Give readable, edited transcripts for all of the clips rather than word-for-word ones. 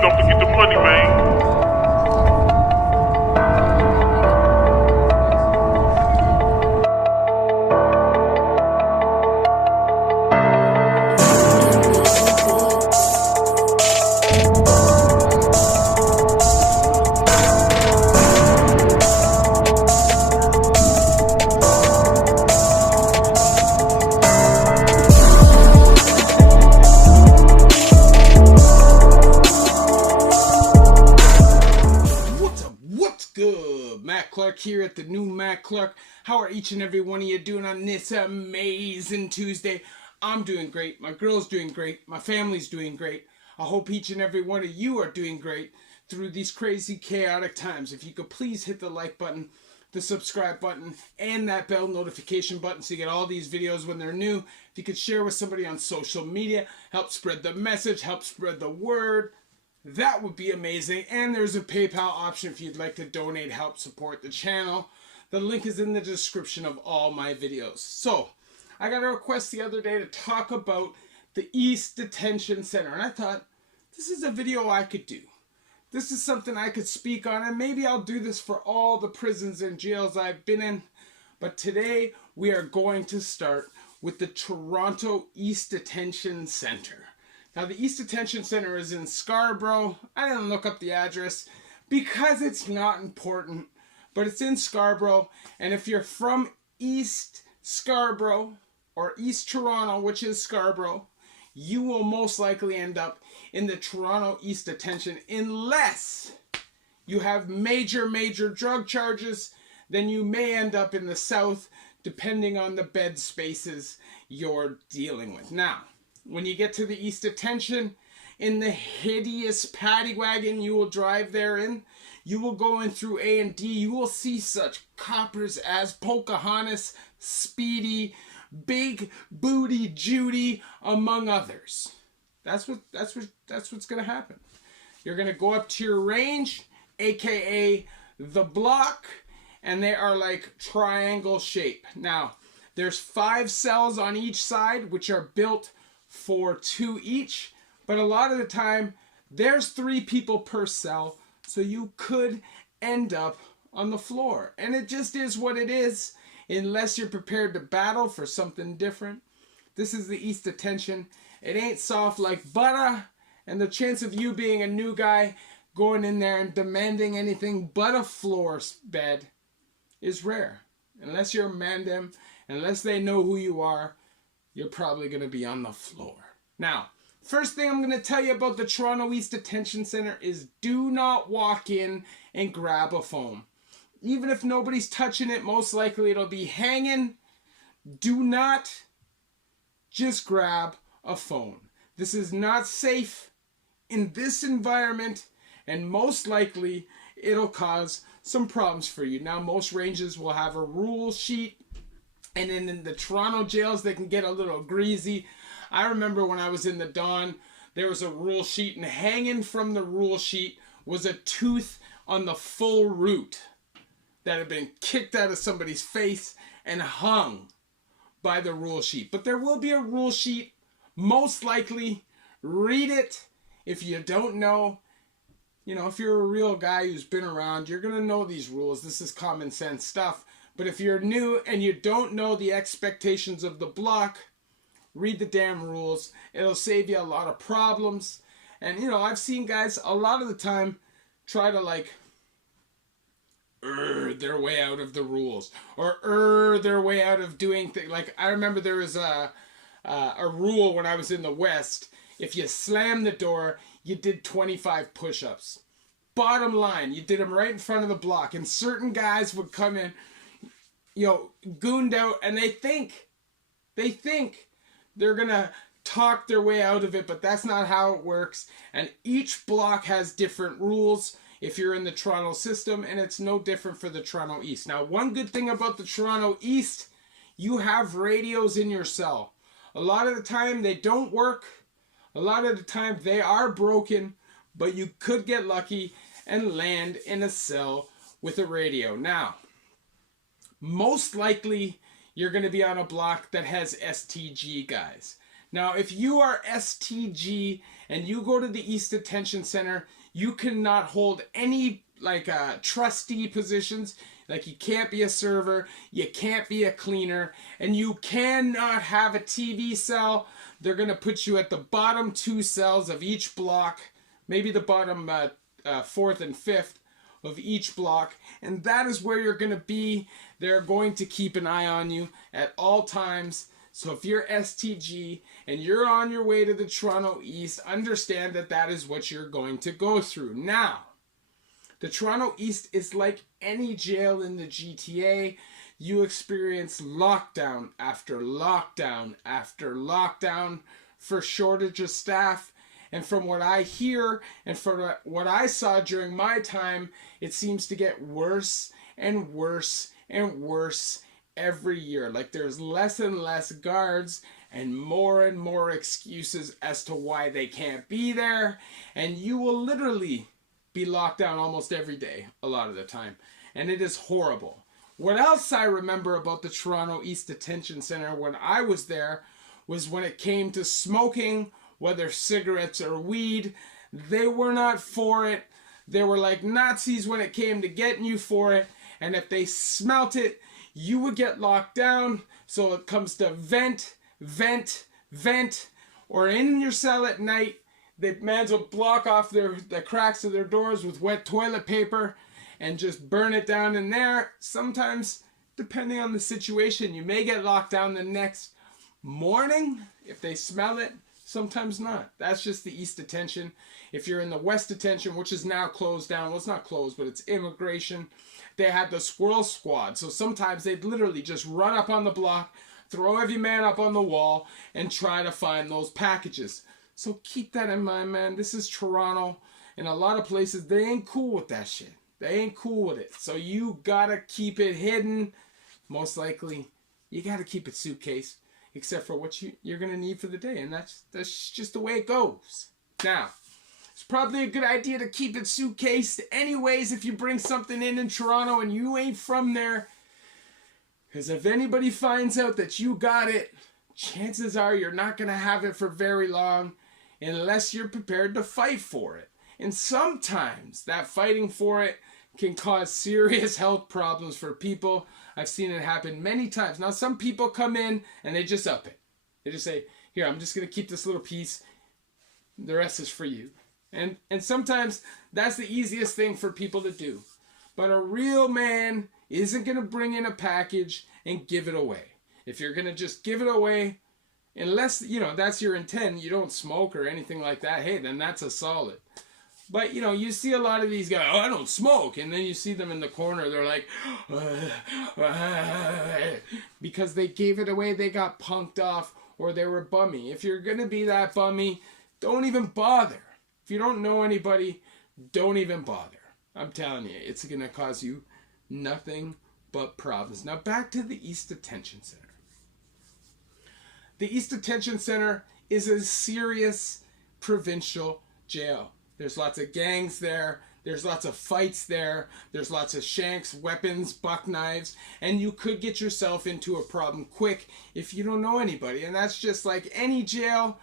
don't forget the money, man. Here at the new Matt Clark. How are each and every one of you doing on this amazing Tuesday? I'm doing great. My girl's doing great. My family's doing great. I hope each and every one of you are doing great through these crazy, chaotic times. If you could please hit the like button, the subscribe button, and that bell notification button so you get all these videos when they're new. If you could share with somebody on social media, help spread the message, help spread the word. That would be amazing. And there's a PayPal option if you'd like to donate, help support the channel. The link is in the description of all my videos. So, I got a request the other day to talk about the East Detention Center. And I thought, this is a video I could do. This is something I could speak on. And maybe I'll do this for all the prisons and jails I've been in. But today, we are going to start with the Toronto East Detention Center. Now, the East Detention Center is in Scarborough. I didn't look up the address because it's not important, but it's in Scarborough. And if you're from East Scarborough or East Toronto, which is Scarborough, you will most likely end up in the Toronto East Detention unless you have major drug charges. Then you may end up in the South, depending on the bed spaces you're dealing with. Now, when you get to the East Detention, in the hideous paddy wagon you will drive there in, you will go in through A&D, you will see such coppers as Pocahontas, Speedy, Big Booty Judy, among others. That's what's gonna happen. You're gonna go up to your range, aka the block, and they are like triangle shape. Now, there's 5 cells on each side, which are built for 2 each, but a lot of the time there's 3 people per cell, so you could end up on the floor. And it just is what it is, unless you're prepared to battle for something different. This is the East Detention. It ain't soft like butter, and the chance of you being a new guy going in there and demanding anything but a floor bed is rare. Unless you're a mandem, unless they know who you are, you're probably going to be on the floor. Now, first thing I'm going to tell you about the Toronto East Detention Center is do not walk in and grab a phone. Even if nobody's touching it, most likely it'll be hanging. Do not just grab a phone. This is not safe in this environment, and most likely it'll cause some problems for you. Now, most ranges will have a rule sheet, and then in the Toronto jails, they can get a little greasy. I remember when I was in the Dawn, there was a rule sheet, and hanging from the rule sheet was a tooth on the full root that had been kicked out of somebody's face and hung by the rule sheet. But there will be a rule sheet. Most likely, read it. If you don't know, if you're a real guy who's been around, you're going to know these rules. This is common sense stuff. But if you're new and you don't know the expectations of the block, read the damn rules. It'll save you a lot of problems. And, I've seen guys a lot of the time try to, their way out of the rules. Or their way out of doing things. Like, I remember there was a rule when I was in the West. If you slammed the door, you did 25 push-ups. Bottom line, you did them right in front of the block. And certain guys would come in, gooned out, and they think they're gonna talk their way out of it, but that's not how it works. And each block has different rules if you're in the Toronto system, and it's no different for the Toronto East. Now, one good thing about the Toronto East, you have radios in your cell. A lot of the time, they don't work. A lot of the time, they are broken, but you could get lucky and land in a cell with a radio. Now, most likely, you're going to be on a block that has STG guys. Now, if you are STG and you go to the East Detention Center, you cannot hold any trustee positions. Like, you can't be a server, you can't be a cleaner, and you cannot have a TV cell. They're going to put you at the bottom 2 cells of each block, maybe the bottom 4th and 5th of each block, and that is where you're going to be. They're going to keep an eye on you at all times. So if you're STG and you're on your way to the Toronto East, understand that that is what you're going to go through. Now, the Toronto East is like any jail in the GTA. You experience lockdown after lockdown after lockdown for shortage of staff. And from what I hear and from what I saw during my time, it seems to get worse and worse and worse every year. Like, there's less and less guards and more excuses as to why they can't be there. And you will literally be locked down almost every day a lot of the time. And it is horrible. What else I remember about the Toronto East Detention Center when I was there was when it came to smoking, whether cigarettes or weed, they were not for it. They were like Nazis when it came to getting you for it. And if they smelt it, you would get locked down. So it comes to vent, or in your cell at night, the mans will block off the cracks of their doors with wet toilet paper and just burn it down in there. Sometimes, depending on the situation, you may get locked down the next morning if they smell it. Sometimes not. That's just the East Detention. If you're in the West Detention, which is now closed down, well, it's not closed, but it's immigration, they had the Squirrel Squad. So sometimes they'd literally just run up on the block, throw every man up on the wall, and try to find those packages. So keep that in mind, man. This is Toronto. In a lot of places, they ain't cool with that shit. They ain't cool with it. So you gotta keep it hidden. Most likely, you gotta keep it suitcase, except for what you're gonna need for the day. And that's just the way it goes. Now, it's probably a good idea to keep it suitcased anyways if you bring something in Toronto and you ain't from there. Because if anybody finds out that you got it, chances are you're not gonna have it for very long unless you're prepared to fight for it. And sometimes that fighting for it can cause serious health problems for people. I've seen it happen many times. Now, some people come in and they just up it. They just say, here, I'm just going to keep this little piece. The rest is for you. And sometimes that's the easiest thing for people to do. But a real man isn't going to bring in a package and give it away. If you're going to just give it away, unless, that's your intent, you don't smoke or anything like that, hey, then that's a solid. But, you see a lot of these guys, I don't smoke. And then you see them in the corner, they're like, because they gave it away, they got punked off, or they were bummy. If you're going to be that bummy, don't even bother. If you don't know anybody, don't even bother. I'm telling you, it's going to cause you nothing but problems. Now, back to the East Detention Center. The East Detention Center is a serious provincial jail. There's lots of gangs there. There's lots of fights there. There's lots of shanks, weapons, buck knives. And you could get yourself into a problem quick if you don't know anybody. And that's just like any jail,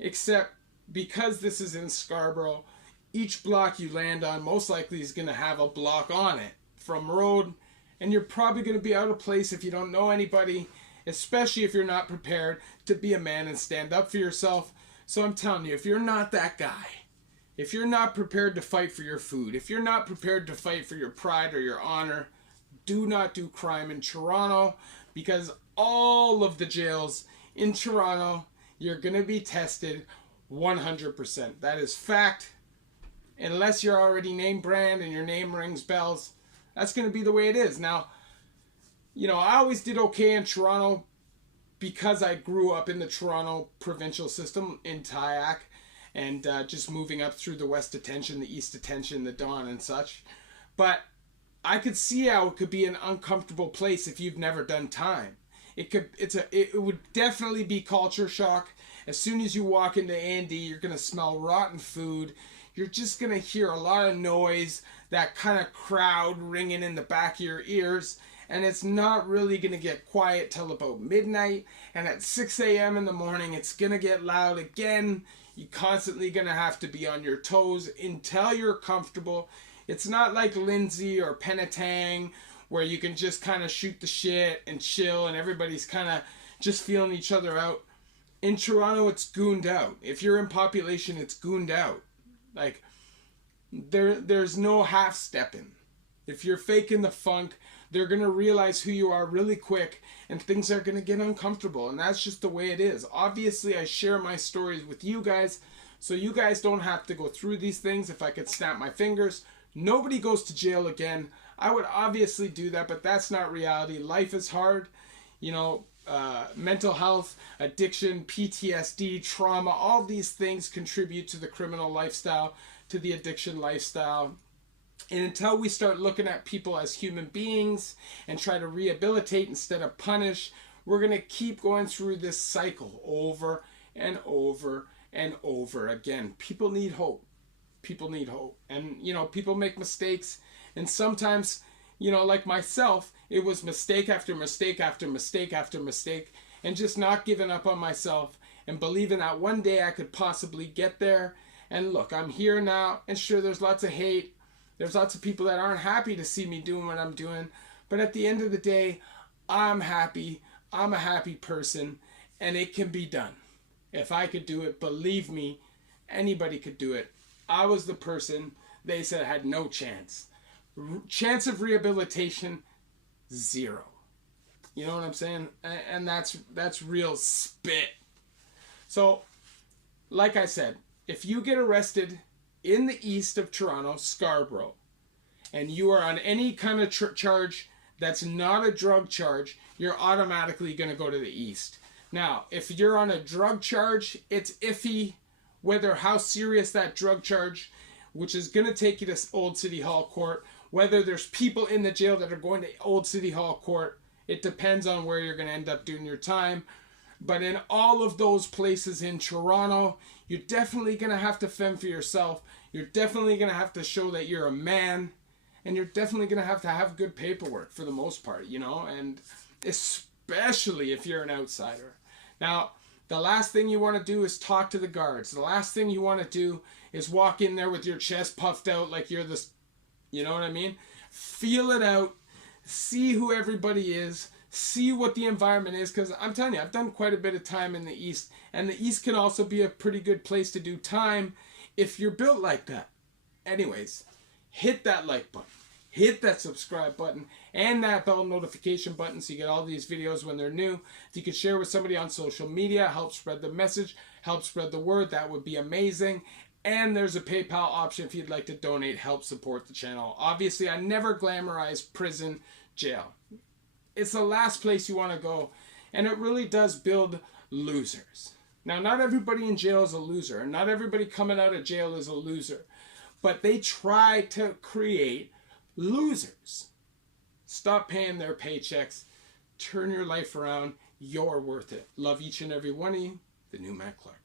except because this is in Scarborough, each block you land on most likely is going to have a block on it from road. And you're probably going to be out of place if you don't know anybody, especially if you're not prepared to be a man and stand up for yourself. So I'm telling you, if you're not that guy, if you're not prepared to fight for your food, if you're not prepared to fight for your pride or your honor, do not do crime in Toronto, because all of the jails in Toronto, you're going to be tested 100%. That is fact. Unless you're already name brand and your name rings bells, that's going to be the way it is. Now, I always did okay in Toronto because I grew up in the Toronto provincial system in Tyack. And just moving up through the West Detention, the East Detention, the Dawn and such. But I could see how it could be an uncomfortable place if you've never done time. It would definitely be culture shock. As soon as you walk into A&D, you're going to smell rotten food. You're just going to hear a lot of noise, that kind of crowd ringing in the back of your ears. and it's not really going to get quiet till about midnight, and at 6 a.m. in the morning it's going to get loud again. You're constantly going to have to be on your toes until you're comfortable. It's not like Lindsay or Penetang where you can just kind of shoot the shit and chill and everybody's kind of just feeling each other out. In Toronto, it's gooned out. If you're in population, it's gooned out. Like, there's no half-stepping. If you're faking the funk, they're going to realize who you are really quick, and things are going to get uncomfortable, and that's just the way it is. Obviously, I share my stories with you guys, so you guys don't have to go through these things. If I could snap my fingers, nobody goes to jail again. I would obviously do that, but that's not reality. Life is hard. You know, mental health, addiction, PTSD, trauma, all these things contribute to the criminal lifestyle, to the addiction lifestyle. And until we start looking at people as human beings and try to rehabilitate instead of punish, we're going to keep going through this cycle over and over and over again. People need hope. People need hope. And, you know, people make mistakes. And sometimes, you know, like myself, it was mistake after mistake after mistake after mistake. And just not giving up on myself and believing that one day I could possibly get there. And look, I'm here now. And sure, there's lots of hate. There's lots of people that aren't happy to see me doing what I'm doing. But at the end of the day, I'm happy. I'm a happy person. And it can be done. If I could do it, believe me, anybody could do it. I was the person they said had no chance. Chance of rehabilitation, 0. You know what I'm saying? And that's real spit. So, like I said, if you get arrested in the east of Toronto, Scarborough, and you are on any kind of charge that's not a drug charge, you're automatically going to go to the east. Now, if you're on a drug charge, it's iffy whether how serious that drug charge, which is going to take you to Old City Hall Court, whether there's people in the jail that are going to Old City Hall Court. It depends on where you're going to end up doing your time. But in all of those places in Toronto, you're definitely going to have to fend for yourself. You're definitely going to have to show that you're a man. And you're definitely going to have good paperwork for the most part, you know. And especially if you're an outsider. Now, the last thing you want to do is talk to the guards. The last thing you want to do is walk in there with your chest puffed out like you're this, you know what I mean? Feel it out. See who everybody is. See what the environment is. Because I'm telling you, I've done quite a bit of time in the East. And the East can also be a pretty good place to do time if you're built like that. Anyways, hit that like button. Hit that subscribe button and that bell notification button so you get all these videos when they're new. If you could share with somebody on social media, help spread the message, help spread the word, that would be amazing. And there's a PayPal option if you'd like to donate, help support the channel. Obviously, I never glamorize prison, jail. It's the last place you want to go, and it really does build losers. Now, not everybody in jail is a loser, and not everybody coming out of jail is a loser, but they try to create losers. Stop paying their paychecks. Turn your life around. You're worth it. Love each and every one of you. The new Matt Clark.